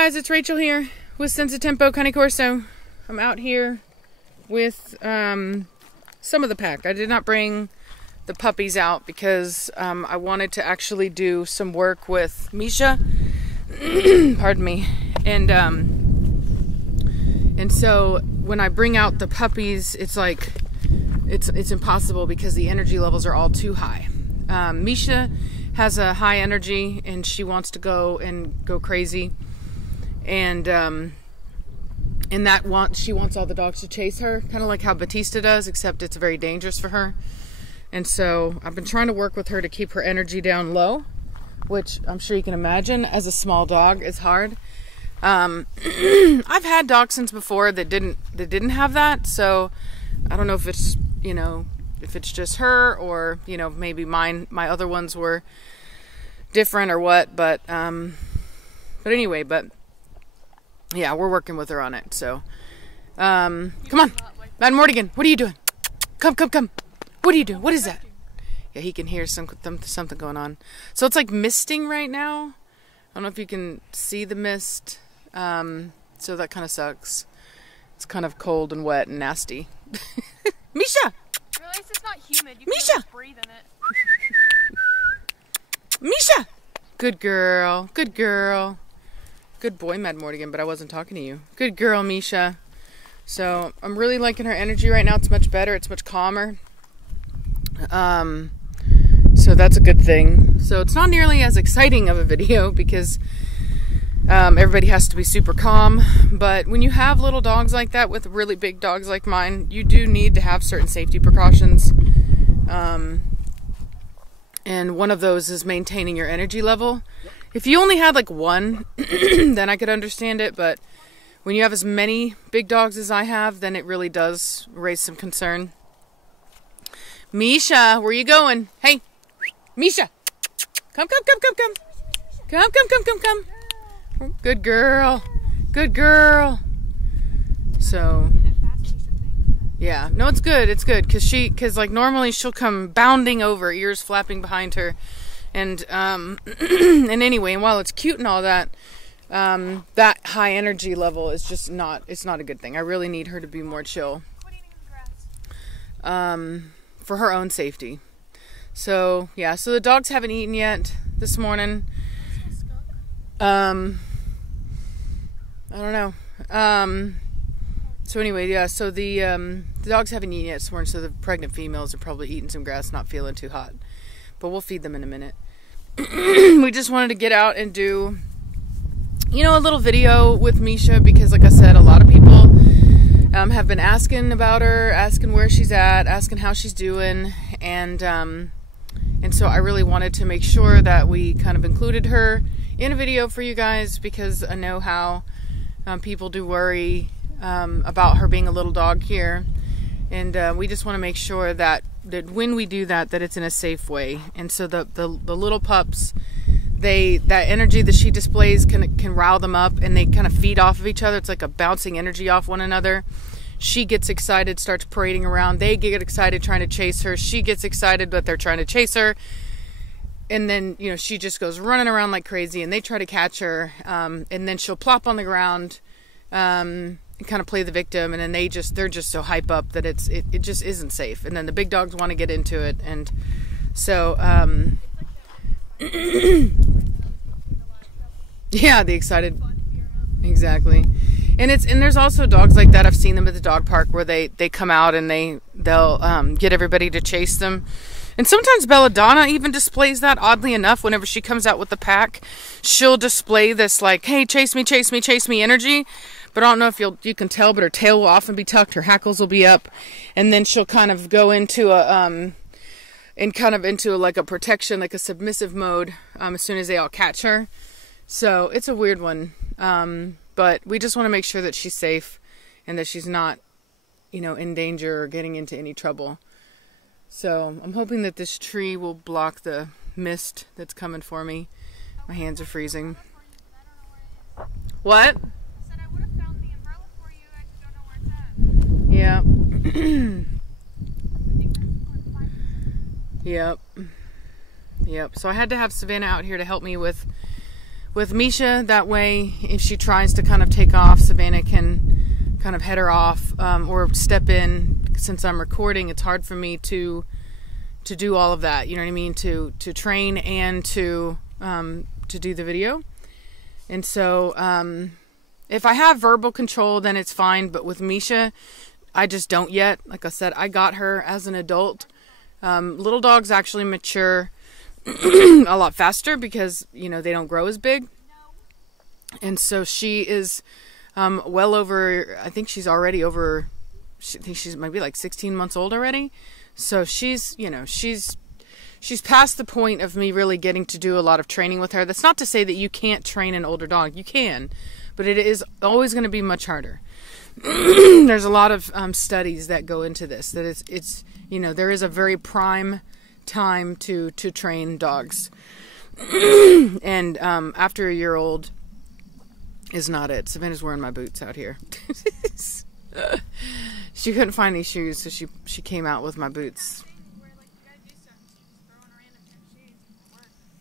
guys, it's Rachel here with Senza Tempo Cane Corso. I'm out here with some of the pack. I did not bring the puppies out because I wanted to actually do some work with Misha. Pardon me. And so when I bring out the puppies, it's like it's impossible because the energy levels are all too high. Misha has a high energy and she wants to go crazy, and she wants all the dogs to chase her, kind of like how Batista does, except it's very dangerous for her. And so I've been trying to work with her to keep her energy down low, which I'm sure you can imagine as a small dog is hard. I've had dachshunds before that didn't have that, so I don't know if it's, if it's just her or, maybe my other ones were different or what, but anyway, yeah, we're working with her on it. So come on, Matt Mortigan, what are you doing? Come. What are you doing? What is that? Yeah, he can hear something going on. So it's like misting right now. I don't know if you can see the mist. So that kind of sucks. It's kind of cold and wet and nasty. Misha! You realize it's not humid. You Misha! can just breathe in it. Misha! Good girl. Good girl. Good boy, Mad Mortigan, but I wasn't talking to you. Good girl, Misha. So I'm really liking her energy right now. It's much better. It's much calmer. So that's a good thing. So it's not nearly as exciting of a video because everybody has to be super calm. But when you have little dogs like that with really big dogs like mine, you do need to have certain safety precautions. And one of those is maintaining your energy level. If you only had like one, then I could understand it. But when you have as many big dogs as I have, then it really does raise some concern. Misha, where you going? Hey, Misha, come. Good girl. Good girl. So, yeah, no, it's good. It's good because like normally she'll come bounding over, ears flapping behind her, and and anyway, and while it's cute and all that, that high energy level is just not. It's not a good thing. I really need her to be more chill. What are you eating in the grass? For her own safety. So yeah, so the dogs haven't eaten yet this morning. I don't know. So anyway, yeah, so the dogs haven't eaten yet this morning, so the pregnant females are probably eating some grass, not feeling too hot. But we'll feed them in a minute. We just wanted to get out and do, a little video with Misha because, like I said, a lot of people have been asking about her, asking where she's at, asking how she's doing, and so I really wanted to make sure that we kind of included her in a video for you guys because I know how people do worry about her being a little dog here, and we just want to make sure that when we do that it's in a safe way. And so the little pups, that energy that she displays can rile them up, and they kind of feed off of each other. It's like a bouncing energy off one another. She gets excited, starts parading around. They get excited trying to chase her. She gets excited, but they're trying to chase her. And then, she just goes running around like crazy, and they try to catch her. And then she'll plop on the ground and kind of play the victim. And then they're just so hype up that it just isn't safe. And then the big dogs want to get into it. And so, yeah, the excited, exactly. And there's also dogs like that. I've seen them at the dog park where they come out and they'll get everybody to chase them. And sometimes Belladonna even displays that, oddly enough. Whenever she comes out with the pack, she'll display this like, hey, chase me energy. But I don't know if you can tell, but her tail will often be tucked, her hackles will be up, and then she'll kind of go into like a protection, like a submissive mode as soon as they all catch her. So it's a weird one. But we just want to make sure that she's safe and that she's not, in danger or getting into any trouble. So I'm hoping that this tree will block the mist that's coming for me. My hands are freezing. What? I said I would have found the umbrella for you. I just don't know where it's at. Yeah. Yep. So I had to have Savannah out here to help me with with Misha, that way if she tries to kind of take off, Savannah can kind of head her off, or step in. Since I'm recording, it's hard for me to do all of that, you know what I mean, to train and to do the video. And so if I have verbal control, then it's fine, but with Misha, I just don't yet. Like I said, I got her as an adult. Little dogs actually mature a lot faster because, you know, they don't grow as big. And so she is well over, I think she's already over, I think she's maybe like 16 months old already. So she's, you know, she's past the point of me really getting to do a lot of training with her. That's not to say that you can't train an older dog. You can, but it is always going to be much harder. There's a lot of studies that go into this, that it's you know, there is a very prime time to train dogs. And after a year old is not it. Savannah's wearing my boots out here. She couldn't find any shoes, so she came out with my boots.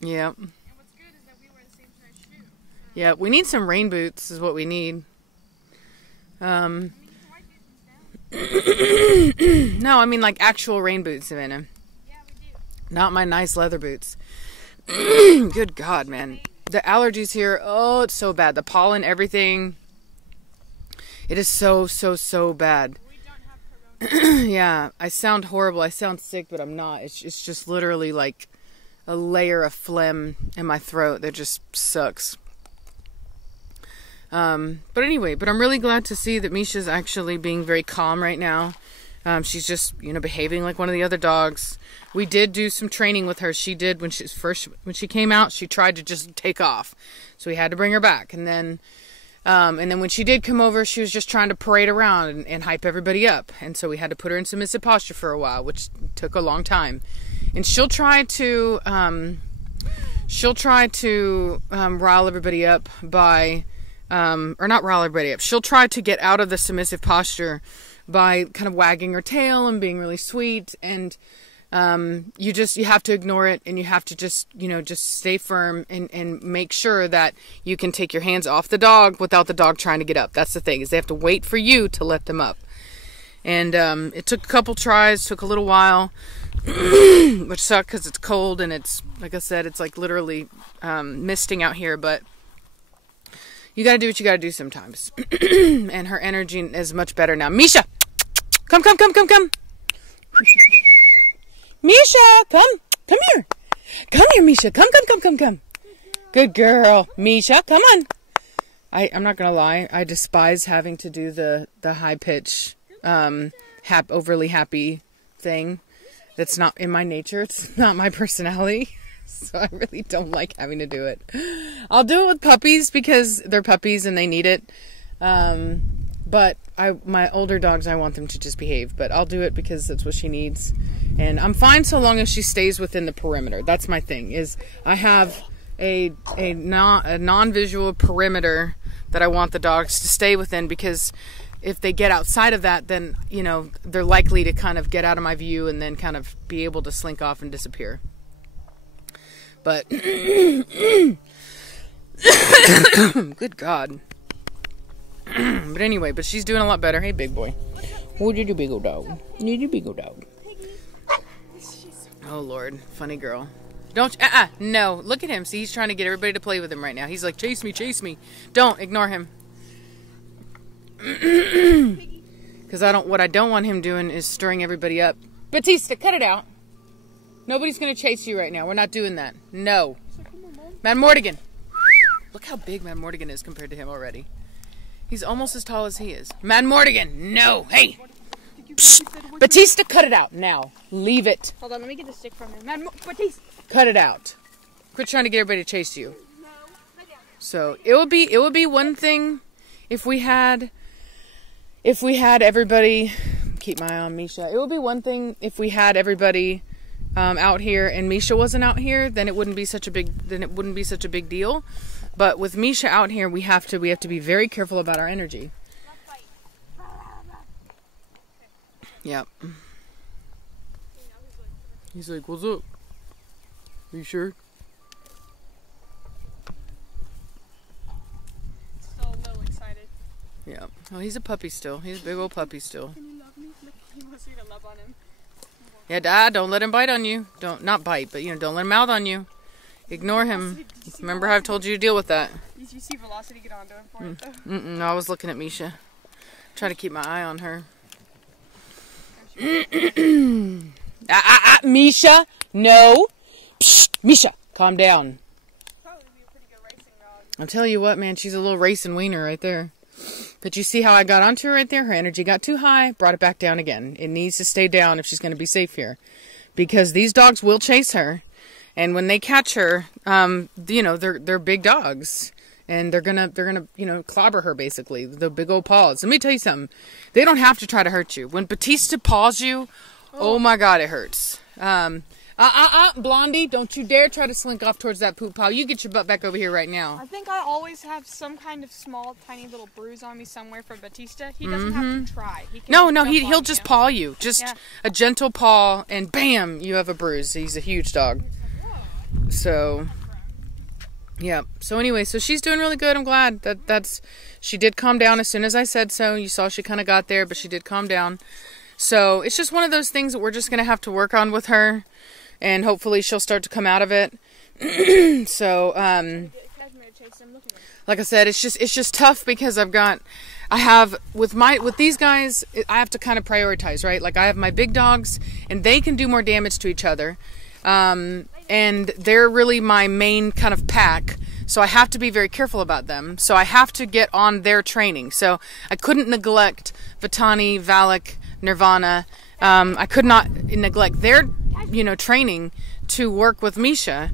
Yep. And what's good is that we wear the same size shoe. Yeah, we need some rain boots is what we need. No, I mean like actual rain boots, Savannah. Yeah, we do. Not my nice leather boots. Good God, man. The allergies here, oh, it's so bad. The pollen, everything. It is so bad. We don't have corona. Yeah, I sound horrible. I sound sick, but I'm not. It's just literally like a layer of phlegm in my throat that just sucks. But anyway, I'm really glad to see that Misha's actually being very calm right now. She's just, you know, behaving like one of the other dogs. We did do some training with her. She did when she came out, she tried to just take off. So we had to bring her back. And then when she did come over, she was just trying to parade around and hype everybody up. And so we had to put her in submissive posture for a while, which took a long time. And she'll try to rile everybody up by, or not rile everybody up. She'll try to get out of the submissive posture by kind of wagging her tail and being really sweet. And you have to ignore it, and you have to just stay firm and make sure that you can take your hands off the dog without the dog trying to get up. That's the thing, is they have to wait for you to let them up. And it took a couple tries, took a little while. Which sucked because it's cold and it's, like I said, it's like literally misting out here, but you gotta do what you gotta do sometimes. And her energy is much better now. Misha! Come! Misha! Come here! Come here, Misha! Come! Good girl! Misha, come on! I'm not gonna lie, I despise having to do the high pitch, overly happy thing. That's not in my nature. It's not my personality. So I really don't like having to do it. I'll do it with puppies because they're puppies and they need it. But my older dogs, I want them to just behave. But I'll do it because that's what she needs. And I'm fine so long as she stays within the perimeter. That's my thing, is I have a non-visual perimeter that I want the dogs to stay within, because if they get outside of that, then, you know, they're likely to kind of get out of my view and then kind of be able to slink off and disappear. But, good God. But anyway, but she's doing a lot better. Hey, big boy. What did you do, big old dog? Need you, big old dog? Oh, Lord. Funny girl. Don't, no. Look at him. See, he's trying to get everybody to play with him right now. He's like, chase me. Don't, ignore him. Because what I don't want him doing is stirring everybody up. Batista, cut it out. Nobody's going to chase you right now. We're not doing that. No. Mad Mortigan. Look how big Mad Mortigan is compared to him already. He's almost as tall as he is. Mad Mortigan, no. Hey. Psst. Batista, cut it out now. Leave it. Hold on, let me get the stick from him. Batista. Cut it out. Quit trying to get everybody to chase you. So it would be one thing if we had everybody, keep my eye on Misha. It would be one thing if we had everybody out here and Misha wasn't out here, then it wouldn't be such a big deal. But with Misha out here, we have to be very careful about our energy. Yep. He's like, "What's up? Are you sure?" Oh, he's a puppy still. He's a big old puppy still. Can you love me? He wants me to love on him. Yeah, Dad, don't let him bite on you. Not bite, but don't let him mouth on you. Ignore him. Remember how I've told you to deal with that. Did you see Velocity get onto him for it though? No, I was looking at Misha. Trying to keep my eye on her. Misha, no. Psst, Misha, calm down. Probably be a pretty good racing dog. I'll tell you what, man, she's a little racing wiener right there. But you see how I got onto her right there? Her energy got too high, brought it back down again. It needs to stay down if she's going to be safe here. Because these dogs will chase her. And when they catch her, they're big dogs. And they're gonna clobber her basically. The big old paws. Let me tell you something. They don't have to try to hurt you. When Batista paws you, oh my God, it hurts. Blondie, don't you dare try to slink off towards that poop pile. You get your butt back over here right now. I think I always have some kind of small, tiny little bruise on me somewhere for Batista. He doesn't have to try. He can He'll just paw you. Just a gentle paw, and bam, you have a bruise. He's a huge dog. So, yeah. So anyway, so she's doing really good. I'm glad she did calm down as soon as I said so. You saw she kind of got there, but she did calm down. So it's just one of those things that we're just going to have to work on with her. And hopefully she'll start to come out of it. So, like I said, it's just tough because with these guys, I have to kind of prioritize, right? Like I have my big dogs and they can do more damage to each other. And they're really my main kind of pack. So I have to be very careful about them. So I have to get on their training. So I couldn't neglect Vitani, Valak, Nirvana. I could not neglect their training to work with Misha.